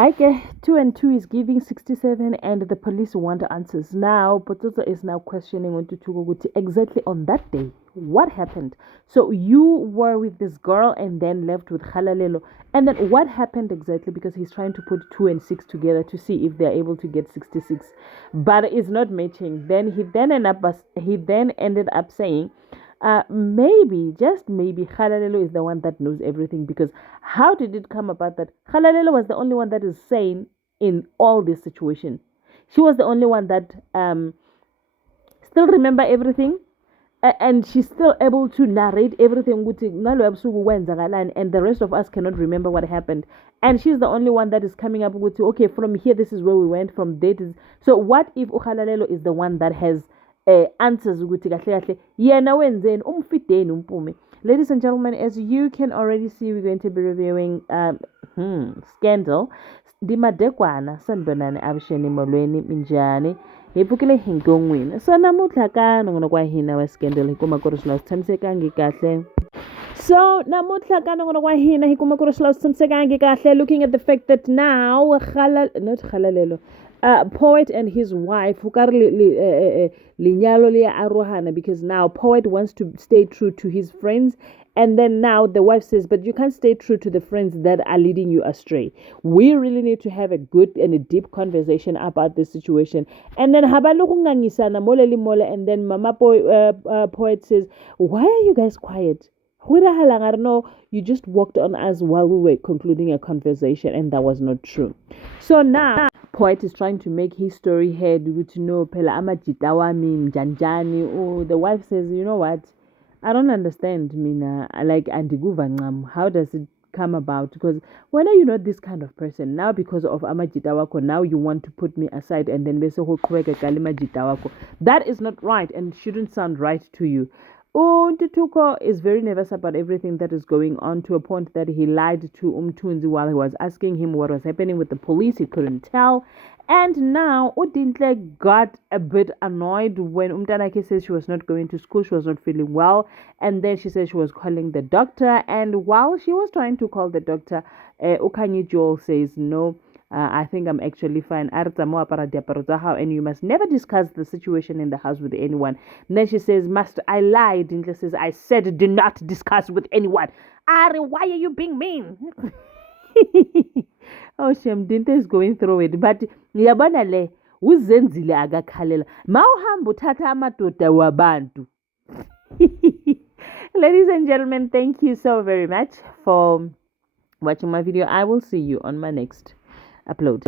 Okay, 2 and 2 is giving 67 and the police want answers. Now, Pototo is now questioning on Tutuguti exactly on that day. What happened? So you were with this girl and then left with Halalelo. And then what happened exactly? Because he's trying to put 2 and 6 together to see if they're able to get 66. But it's not matching. He then ended up saying maybe, just maybe, Halalelo is the one that knows everything. Because how did it come about that Halalelo was the only one that is sane in all this situation? She was the only one that still remember everything, and she's still able to narrate everything ukuthi ngalo ebusuku kwenzakalani, and the rest of us cannot remember what happened. And she's the only one that is coming up with, okay, from here this is where we went, from there so what if Uhalalelo is the one that has answers ukuthi kahle kahle yena wenzeni umfideni umpume. Ladies and gentlemen, as you can already see, we're going to be reviewing Scandal. Dimadekwana sanibonani avuxeni molweni minjhani hi pfukile hi nkongwini. So namuntlha ka nongonoko wa hina wa Scandal hi kuma ku ri swilo swi tshamisekangi kahle. So namuntlha ka nongonoko wa hina hi kuma ku ri swilo swi tshamisekangi kahle, looking at the fact that now Poet and his wife linyalo liya arohana, because now Poet wants to stay true to his friends, and then now the wife says, but you can't stay true to the friends that are leading you astray. We really need to have a good and a deep conversation about this situation. And then and then Mama Poet says, why are you guys quiet? No, you just walked on us while we were concluding a conversation, and that was not true. So now Poet is trying to make his story head to know Pela Amajitawami Janjani. Oh, the wife says, you know what? I don't understand, Mina. Like Andiguva, how does it come about? Because when are you not this kind of person? Now because of Amajitawako, now you want to put me aside and then that is not right and shouldn't sound right to you. Oh, Tutuko is very nervous about everything that is going on, to a point that he lied to Umtunzi while he was asking him what was happening with the police. He couldn't tell. And now Udintle got a bit annoyed when Umtanake says she was not going to school, she was not feeling well. And then she said she was calling the doctor. And while she was trying to call the doctor, Ukanyi Joel says, no, I think I'm actually fine. And you must never discuss the situation in the house with anyone. And then she says, Master, I lied. Dintle says, I said do not discuss with anyone. Ari, why are you being mean? Oh, Shem, Dintle is going through it. But yabana le, uzenzile agakhalela. Mawuhamba uthatha amadoda wabantu. Ladies and gentlemen, thank you so very much for watching my video. I will see you on my next upload.